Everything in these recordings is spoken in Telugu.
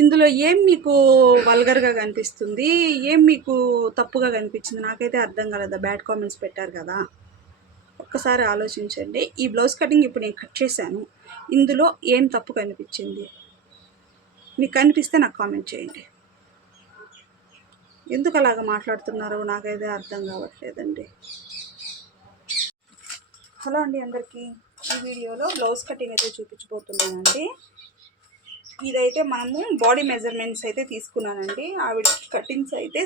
ఇందులో ఏం మీకు వల్గర్గా కనిపిస్తుంది, ఏం మీకు తప్పుగా కనిపించింది నాకైతే అర్థం కాలేదా. బ్యాడ్ కామెంట్స్ పెట్టారు కదా, ఒక్కసారి ఆలోచించండి. ఈ బ్లౌజ్ కటింగ్ ఇప్పుడు నేను కట్ చేశాను, ఇందులో ఏం తప్పు కనిపించింది మీకు కనిపిస్తే నాకు కామెంట్ చేయండి. ఎందుకు అలాగ మాట్లాడుతున్నారో నాకైతే అర్థం కావట్లేదండి. హలో అండి అందరికీ, ఈ వీడియోలో బ్లౌజ్ కటింగ్ అయితే చూపించబోతున్నానండి. ఇదైతే మనము బాడీ మెజర్మెంట్స్ అయితే తీసుకున్నానండి. ఆవిడ కటింగ్స్ అయితే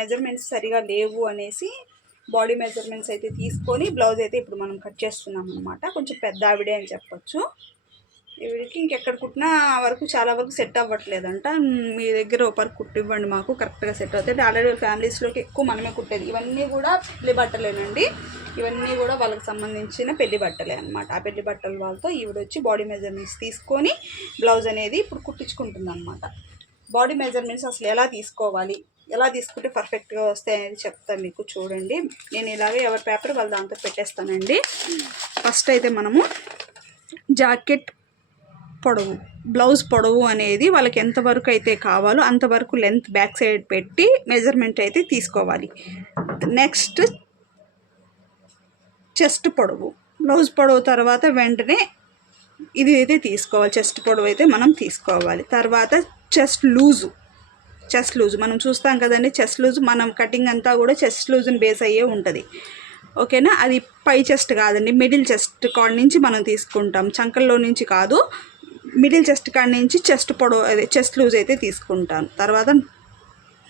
మెజర్మెంట్స్ సరిగా లేవు అనేసి బాడీ మెజర్మెంట్స్ అయితే తీసుకొని బ్లౌజ్ అయితే ఇప్పుడు మనం కట్ చేస్తున్నాం అనమాట. కొంచెం పెద్ద ఆవిడే అని చెప్పొచ్చు. ఈవిడికి ఇంకెక్కడ కుట్టినా వరకు చాలా వరకు సెట్ అవ్వట్లేదంట. మీ దగ్గర ఒక పర్కు కుట్టివ్వండి, మాకు కరెక్ట్గా సెట్ అవుతుంది. ఆల్రెడీ ఫ్యామిలీస్లోకి ఎక్కువ మనమే కుట్టేది. ఇవన్నీ కూడా పెళ్లి బట్టలేనండి, ఇవన్నీ కూడా వాళ్ళకి సంబంధించిన పెళ్లి బట్టలే అనమాట. ఆ పెళ్లి బట్టల వాళ్ళతో ఈవిడ వచ్చి బాడీ మెజర్మెంట్స్ తీసుకొని బ్లౌజ్ అనేది ఇప్పుడు కుట్టించుకుంటుంది అనమాట. బాడీ మెజర్మెంట్స్ అసలు ఎలా తీసుకోవాలి, ఎలా తీసుకుంటే పర్ఫెక్ట్గా వస్తాయి అనేది చెప్తాను మీకు. చూడండి, నేను ఇలాగే ఎవరి పేపర్ వాళ్ళ దాంతో పెట్టేస్తానండి. ఫస్ట్ అయితే మనము జాకెట్ పొడవు, బ్లౌజ్ పొడవు అనేది వాళ్ళకి ఎంతవరకు అయితే కావాలో అంతవరకు లెంత్ బ్యాక్ సైడ్ పెట్టి మెజర్మెంట్ అయితే తీసుకోవాలి. నెక్స్ట్ చెస్ట్ పొడవు, బ్లౌజ్ పొడవు తర్వాత వెంటనే ఇది అయితే తీసుకోవాలి. చెస్ట్ పొడవు అయితే మనం తీసుకోవాలి. తర్వాత చెస్ట్ లూజు మనం చూస్తాం కదండి. చెస్ట్ లూజ్ మనం కటింగ్ అంతా కూడా చెస్ట్ లూజ్ని బేస్ అయ్యే ఉంటుంది, ఓకేనా. అది పై చెస్ట్ కాదండి, మిడిల్ చెస్ట్ కాడ నుంచి మనం తీసుకుంటాం, చంకల్లో నుంచి కాదు. మిడిల్ చెస్ట్ కాడ నుంచి చెస్ట్ పొడవు, అదే చెస్ట్ లూజ్ అయితే తీసుకుంటాను. తర్వాత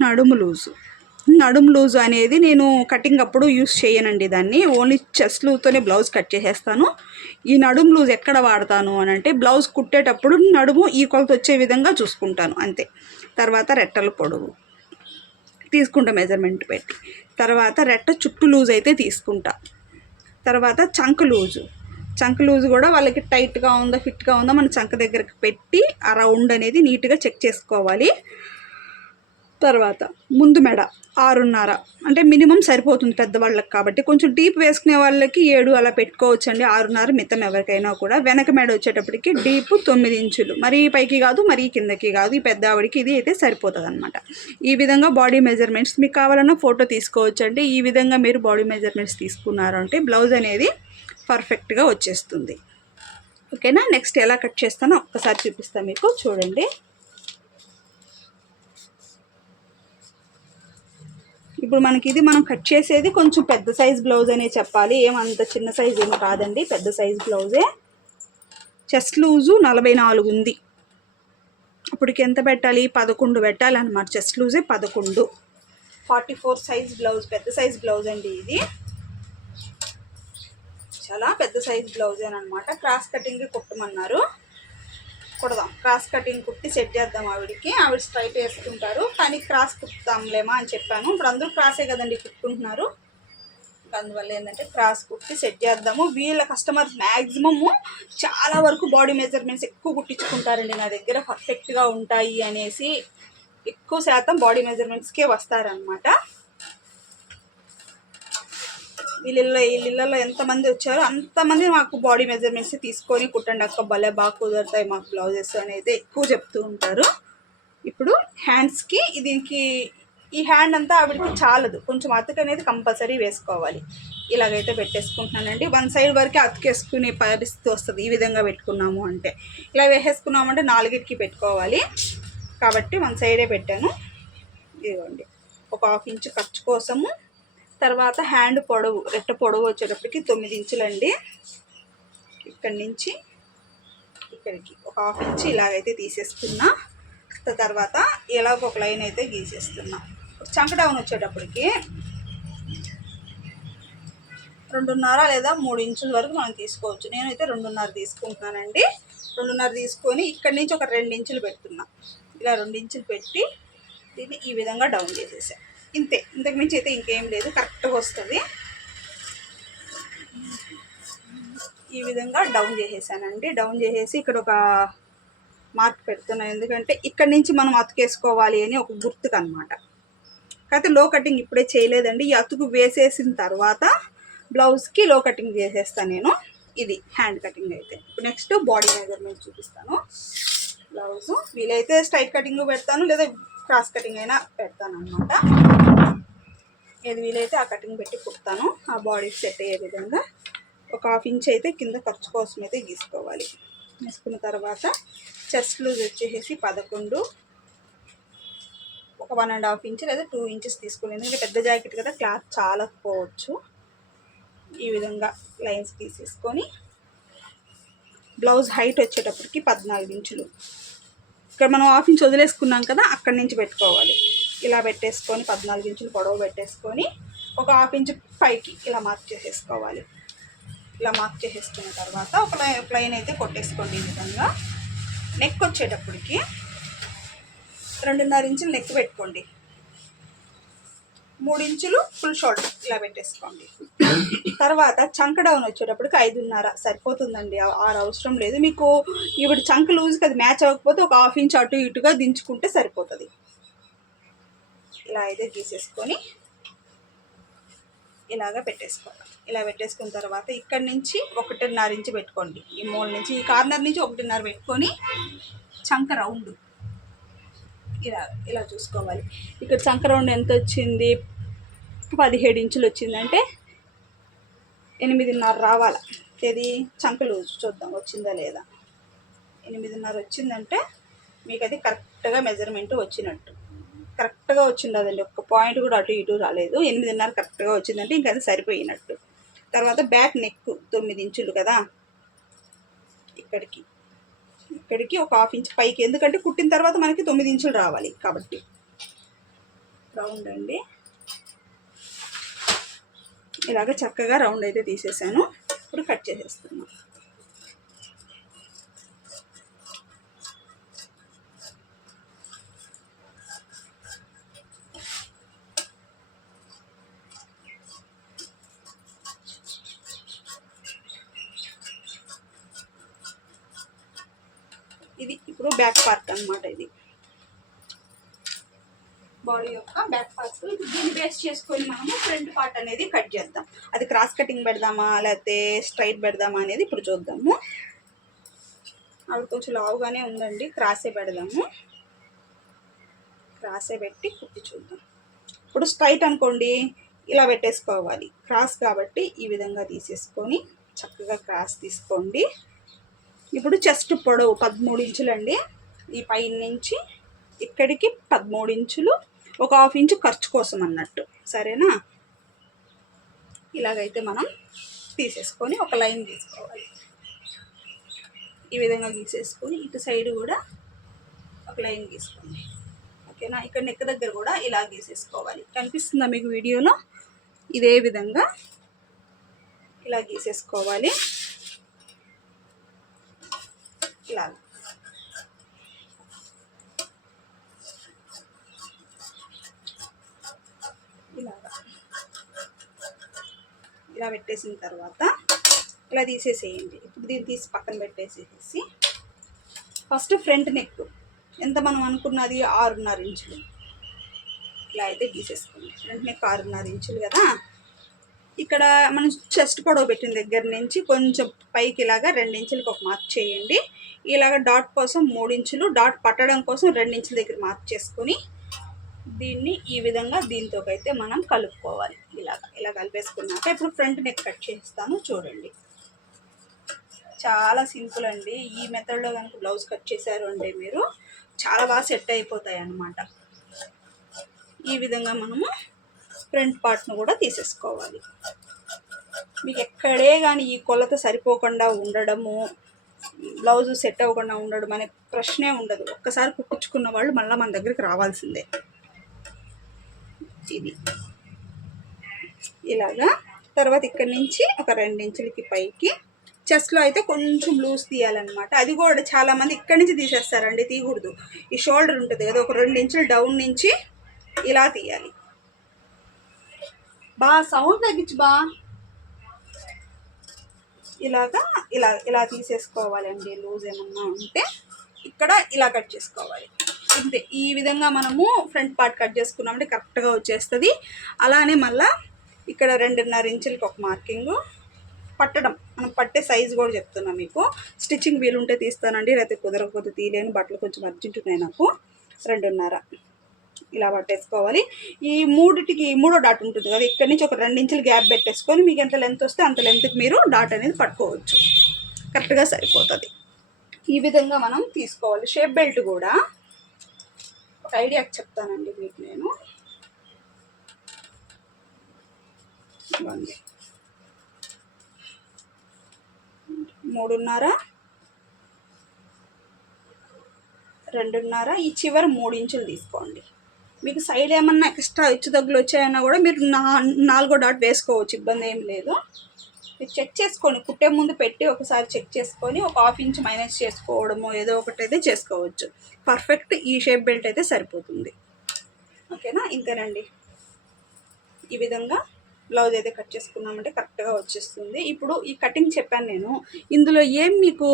నడుము లూజు అనేది నేను కటింగ్ అప్పుడు యూస్ చేయనండి దాన్ని, ఓన్లీ చెస్ట్ లూజ్తోనే బ్లౌజ్ కట్ చేసేస్తాను. ఈ నడుము లూజ్ ఎక్కడ వాడతాను అని అంటే బ్లౌజ్ కుట్టేటప్పుడు నడుము ఈక్వల్తో వచ్చే విధంగా చూసుకుంటాను అంతే. తర్వాత రెట్టల పొడవు తీసుకుంటా మెజర్మెంట్ పెట్టి. తర్వాత రెట్ట చుట్టూ లూజ్ అయితే తీసుకుంటా. తర్వాత చంక లూజు కూడా వాళ్ళకి టైట్గా ఉందా ఫిట్గా ఉందా మన చంక దగ్గరికి పెట్టి ఆ రౌండ్ అనేది నీట్గా చెక్ చేసుకోవాలి. తర్వాత ముందు మెడ 6.5 అంటే మినిమం సరిపోతుంది పెద్దవాళ్ళకి కాబట్టి. కొంచెం డీప్ వేసుకునే వాళ్ళకి 7 అలా పెట్టుకోవచ్చు అండి, 6.5 మితం ఎవరికైనా కూడా. వెనక మెడ వచ్చేటప్పటికి డీప్ 9 ఇంచులు, మరీ పైకి కాదు మరీ కిందకి కాదు. ఈ పెద్ద ఆవిడికి ఇది అయితే సరిపోతుంది అనమాట. ఈ విధంగా బాడీ మెజర్మెంట్స్ మీకు కావాలన్నా ఫోటో తీసుకోవచ్చు అండి. ఈ విధంగా మీరు బాడీ మెజర్మెంట్స్ తీసుకున్నారు అంటే బ్లౌజ్ అనేది పర్ఫెక్ట్గా వచ్చేస్తుంది, ఓకేనా. నెక్స్ట్ ఎలా కట్ చేస్తానో ఒక్కసారి చూపిస్తాను మీకు, చూడండి. ఇప్పుడు మనకి ఇది మనం కట్ చేసేది కొంచెం పెద్ద సైజ్ బ్లౌజ్ అనే చెప్పాలి, ఏమంత చిన్న సైజ్ ఏమో కాదండి, పెద్ద సైజ్ బ్లౌజే. చెస్ట్ లూజు 44 ఉంది. అప్పటికి ఎంత పెట్టాలి, 11 పెట్టాలన్నమాట. చెస్ట్ లూజే 11. 44 సైజ్ బ్లౌజ్, పెద్ద సైజ్ బ్లౌజ్ అండి ఇది, చాలా పెద్ద సైజ్ బ్లౌజేనమాట. క్రాస్ కటింగ్ కుట్టమన్నారు, కుడదాం. క్రాస్ కటింగ్ కుట్టి సెట్ చేద్దాం ఆవిడకి. ఆవిడ స్ట్రైట్ వేసుకుంటారు కానీ క్రాస్ కుట్టుతాంలేమా అని చెప్పాను. ఇప్పుడు అందరూ క్రాసే కదండి కుట్టుకుంటున్నారు, అందువల్ల ఏంటంటే క్రాస్ కుట్టి సెట్ చేద్దాము. వీళ్ళ కస్టమర్స్ మ్యాక్సిమము చాలా వరకు బాడీ మెజర్మెంట్స్ ఎక్కువ కుట్టించుకుంటారండి నా దగ్గర, పర్ఫెక్ట్గా ఉంటాయి అనేసి ఎక్కువ శాతం బాడీ మెజర్మెంట్స్కే వస్తారనమాట. వీళ్ళల్లో ఎంతమంది వచ్చారో అంతమంది మాకు బాడీ మెజర్మెంట్స్ తీసుకొని కుట్టండి అక్క, భలే బాగా కుదురుతాయి మాకు బ్లౌజెస్ అనేది ఎక్కువ చెప్తూ ఉంటారు. ఇప్పుడు హ్యాండ్స్కి దీనికి ఈ హ్యాండ్ అంతా ఆవిడకి చాలదు, కొంచెం అతుకు అనేది కంపల్సరీ వేసుకోవాలి. ఇలాగైతే పెట్టేసుకుంటున్నానండి. 1 సైడ్ వరకే అతుకేసుకునే పరిస్థితి వస్తుంది ఈ విధంగా పెట్టుకున్నాము అంటే. ఇలా వేసేసుకున్నామంటే 4కి పెట్టుకోవాలి కాబట్టి 1 సైడే పెట్టాను. ఇదిగోండి, ఒక 1/2 ఇంచు ఖర్చు కోసము. తర్వాత హ్యాండ్ పొడవు, రెట్ట పొడవు వచ్చేటప్పటికి 9 ఇంచులండి. ఇక్కడి నుంచి ఇక్కడికి ఒక 1/2 ఇంచు ఇలాగైతే తీసేసుకున్నా. తర్వాత ఇలాగ ఒక లైన్ అయితే గీసేస్తున్నా. చంక డౌన్ వచ్చేటప్పటికి 2.5 లేదా 3 ఇంచుల వరకు మనం తీసుకోవచ్చు. నేనైతే 2.5 తీసుకుంటున్నానండి. 2.5 తీసుకొని ఇక్కడి నుంచి ఒక 2 ఇంచులు పెడుతున్నా. ఇలా 2 ఇంచులు పెట్టి దీన్ని ఈ విధంగా డౌన్ చేసేసా. ఇంతే, ఇంతకుమించి అయితే ఇంకేం లేదు, కరెక్ట్గా వస్తుంది. ఈ విధంగా డౌన్ చేసేసానండి. డౌన్ చేసేసి ఇక్కడ ఒక మార్క్ పెడుతున్నాను, ఎందుకంటే ఇక్కడి నుంచి మనం అతుకేసుకోవాలి అని ఒక గుర్తుకు అనమాట. కాకపోతే లో కటింగ్ ఇప్పుడే చేయలేదండి, ఈ అతుకు వేసేసిన తర్వాత బ్లౌజ్కి లో కటింగ్ చేసేస్తాను నేను. ఇది హ్యాండ్ కటింగ్ అయితే. ఇప్పుడు నెక్స్ట్ బాడీ మెజర్మెంట్ చూపిస్తాను. బ్లౌజు వీలైతే స్ట్రైట్ కటింగ్ పెడతాను, లేదా క్రాస్ కటింగ్ అయినా పెడతాను అనమాట. ఏది వీలైతే ఆ కటింగ్ పెట్టి కుడతాను. ఆ బాడీకి సెట్ అయ్యే విధంగా ఒక 1/2 ఇంచ్ అయితే కింద ఖర్చు కోసం అయితే గీసుకోవాలి. గీసుకున్న తర్వాత చెస్ట్ లూజ్ వచ్చేసి 11, ఒక 1.5 ఇంచ్ లేదా 2 ఇంచెస్ తీసుకోండి. ఎందుకంటే పెద్ద జాకెట్ కదా, క్లాత్ చాలా పోవచ్చు. ఈ విధంగా లైన్స్ తీసేసుకొని బ్లౌజ్ హైట్ వచ్చేటప్పటికి 14 ఇంచులు. ఇక్కడ మనం 1/2 ఇంచ్ వదిలేసుకున్నాం కదా, అక్కడి నుంచి పెట్టుకోవాలి. ఇలా పెట్టేసుకొని 14 ఇంచులు పొడవు పెట్టేసుకొని ఒక 1/2 ఇంచ్ పైకి ఇలా మార్క్ చేసేసుకోవాలి. ఇలా మార్క్ చేసేసుకున్న తర్వాత ఒక ప్లైన్ అయితే కొట్టేసుకోండి. ఈ విధంగా నెక్ వచ్చేటప్పటికి 2.5 ఇంచులు నెక్ పెట్టుకోండి. 3 ఇంచులు ఫుల్ షోల్డర్ ఇలా పెట్టేసుకోండి. తర్వాత చంక డౌన్ వచ్చేటప్పటికి 5.5 సరిపోతుందండి, 6 అవసరం లేదు. మీకు ఇప్పుడు చంక లూజ్కి అది మ్యాచ్ అవ్వకపోతే ఒక 1/2 ఇంచ్ అటు ఇటుగా దించుకుంటే సరిపోతుంది. ఇలా అయితే తీసేసుకొని ఇలాగా పెట్టేసుకోవాలి. ఇలా పెట్టేసుకున్న తర్వాత ఇక్కడి నుంచి 1.5 ఇంచ్ పెట్టుకోండి. ఈ మూల నుంచి, ఈ కార్నర్ నుంచి 1.5 పెట్టుకొని చంక రౌండ్ ఇలా చూసుకోవాలి. ఇక్కడ చంక రౌండ్ ఎంత వచ్చింది, 17 ఇంచులు వచ్చిందంటే 8.5 రావాలి. ఇది చంక లూజ్ చూద్దాం వచ్చిందా లేదా. 8.5 వచ్చిందంటే మీకు అది కరెక్ట్గా మెజర్మెంట్ వచ్చినట్టు. కరెక్ట్గా వచ్చింది అదండి, ఒక్క పాయింట్ కూడా అటు ఇటు రాలేదు. 8.5 కరెక్ట్గా వచ్చిందంటే ఇంకా అది సరిపోయినట్టు. తర్వాత బ్యాక్ నెక్ 9 ఇంచులు కదా, ఇక్కడికి ఒక 1/2 ఇంచ్ పైకి, ఎందుకంటే కుట్టిన తర్వాత మనకి 9 ఇంచులు రావాలి కాబట్టి. రౌండ్ అండి, ఇలాగ చక్కగా రౌండ్ అయితే తీసేసాను. ఇప్పుడు కట్ చేసేస్తున్నాను. ఇది ఇప్పుడు బ్యాక్ పార్ట్ అన్నమాట. ఇది బాడీ యొక్క బ్యాక్ పార్ట్. ఇప్పుడు దీన్ని బేస్ చేసుకొని మనము ఫ్రంట్ పార్ట్ అనేది కట్ చేద్దాం. అది క్రాస్ కటింగ్ పెడదామా లేకపోతే స్ట్రైట్ పెడదామా అనేది ఇప్పుడు చూద్దాము. అవి కొంచెం లావుగానే ఉందండి, క్రాసే పెడదాము. క్రాసే పెట్టి కుట్టి చూద్దాం. ఇప్పుడు స్ట్రైట్ అనుకోండి, ఇలా పెట్టేసుకోవాలి. క్రాస్ కాబట్టి ఈ విధంగా తీసేసుకొని చక్కగా క్రాస్ తీసుకోండి. ఇప్పుడు చెస్ట్ పొడవు 13 ఇంచులు అండి. ఈ పైన నుంచి ఇక్కడికి 13 ఇంచులు, ఒక 1/2 ఇంచు ఖర్చు కోసం అన్నట్టు, సరేనా. ఇలాగైతే మనం తీసేసుకొని ఒక లైన్ తీసుకోవాలి. ఈ విధంగా గీసేసుకొని ఇటు సైడ్ కూడా ఒక లైన్ గీసుకోండి, ఓకేనా. ఇక్కడ నెక్ దగ్గర కూడా ఇలా గీసేసుకోవాలి. కనిపిస్తుందా మీకు వీడియోలో? ఇదే విధంగా ఇలా గీసేసుకోవాలి. ఇలాగా ఇలా పెట్టేసిన తర్వాత ఇలా తీసేసేయండి. ఇప్పుడు దీన్ని తీసి పక్కన పెట్టేసేసి ఫస్ట్ ఫ్రంట్ నెక్ ఎంత మనం అనుకున్నది 6.5 ఇంచులు ఇలా అయితే గీసేసుకోండి. ఫ్రంట్ నెక్ 6.5 ఇంచులు కదా. ఇక్కడ మనం చెస్ట్ పొడవు పెట్టిన దగ్గర నుంచి కొంచెం పైకి ఇలాగా 2 ఇంచులకు ఒక మార్క్ చేయండి. ఇలాగ డాట్ కోసం 3 ఇంచులు, డాట్ పట్టడం కోసం 2 ఇంచుల దగ్గర మార్క్ చేసుకొని దీన్ని ఈ విధంగా దీంతో అయితే మనం కలుపుకోవాలి. ఇలా కలిపేసుకున్నాక ఇప్పుడు ఫ్రంట్ నెక్ కట్ చేస్తాను చూడండి. చాలా సింపుల్ అండి. ఈ మెథడ్లో కనుక బ్లౌజ్ కట్ చేశారు అంటే మీరు చాలా బాగా సెట్ అయిపోతాయి అన్నమాట. ఈ విధంగా మనము ఫ్రంట్ పార్ట్ను కూడా తీసేసుకోవాలి. మీకు ఎక్కడే కానీ ఈ కొలత సరిపోకుండా ఉండడము, బ్లౌజ్ సెట్ అవ్వకుండా ఉండడం అనే ప్రశ్నే ఉండదు. ఒక్కసారి కుట్టించుకున్న వాళ్ళు మళ్ళీ మన దగ్గరికి రావాల్సిందే. ఇది ఇలాగా. తర్వాత ఇక్కడ నుంచి ఒక 2 ఇంచులకి పైకి చెస్ట్లో అయితే కొంచెం లూజ్ తీయాలన్నమాట. అది కూడా చాలామంది ఇక్కడి నుంచి తీసేస్తారండి, తీయకూడదు. ఈ షోల్డర్ ఉంటుంది కదా, ఒక 2 ఇంచులు డౌన్ నుంచి ఇలా తీయాలి. సౌండ్ తగ్గించు ఇలాగా ఇలా తీసేసుకోవాలండి. లూజ్ ఏమన్నా ఉంటే ఇక్కడ ఇలా కట్ చేసుకోవాలి. ఇంతే. ఈ విధంగా మనము ఫ్రంట్ పార్ట్ కట్ చేసుకున్నామంటే కరెక్ట్గా వచ్చేస్తుంది. అలానే మళ్ళీ ఇక్కడ 2.5 ఇంచులకి ఒక మార్కింగు, పట్టడం, మనం పట్టే సైజు కూడా చెప్తున్నా మీకు. స్టిచ్చింగ్ వీలుంటే తీస్తానండి, లేకపోతే కుదరకపోతే తీయలేను. బట్టలు కొంచెం అర్జెంట్ ఉన్నాయి నాకు. 2.5 ఇలా పట్టేసుకోవాలి. ఈ మూడిటికి మూడో డాట్ ఉంటుంది కదా, ఇక్కడి నుంచి ఒక 2 ఇంచులు గ్యాప్ పెట్టేసుకొని మీకు ఎంత లెంత్ వస్తే అంత లెంత్కి మీరు డాట్ అనేది పట్టుకోవచ్చు. కరెక్ట్గా సరిపోతుంది. ఈ విధంగా మనం తీసుకోవాలి. షేప్ బెల్ట్ కూడా ఒక ఐడియా చెప్తానండి మీకు నేను. 3.5 2.5 ఈ చివరి 3 ఇంచులు తీసుకోండి. మీకు సైడ్ ఏమన్నా ఎక్స్ట్రా హెచ్చు తగ్గులు వచ్చాయన్నా కూడా మీరు 4 డాట్ వేసుకోవచ్చు, ఇబ్బంది ఏం లేదు. మీరు చెక్ చేసుకొని కుట్టే ముందు పెట్టి ఒకసారి చెక్ చేసుకొని ఒక 1/2 ఇంచ్ మైనస్ చేసుకోవడము ఏదో ఒకటి అయితే చేసుకోవచ్చు. పర్ఫెక్ట్ ఈ షేప్ బెల్ట్ అయితే సరిపోతుంది. ఓకేనా? ఇంతేనండి. ఈ విధంగా బ్లౌజ్ అయితే కట్ చేసుకున్నామంటే కరెక్ట్గా వచ్చేస్తుంది. ఇప్పుడు ఈ కటింగ్ చెప్పాను నేను, ఇందులో ఏం మీకు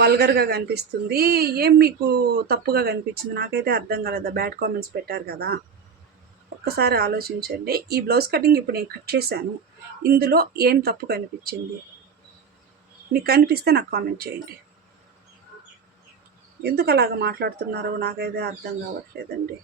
వల్గర్గా కనిపిస్తుంది, ఏం మీకు తప్పుగా కనిపించింది నాకైతే అర్థం కాలేదా? బ్యాడ్ కామెంట్స్ పెట్టారు కదా, ఒక్కసారి ఆలోచించండి. ఈ బ్లౌజ్ కటింగ్ ఇప్పుడు నేను కట్ చేశాను, ఇందులో ఏం తప్పు కనిపించింది మీకు కనిపిస్తే నాకు కామెంట్ చేయండి. ఎందుకు అలాగ మాట్లాడుతున్నారో నాకైతే అర్థం కావట్లేదండి.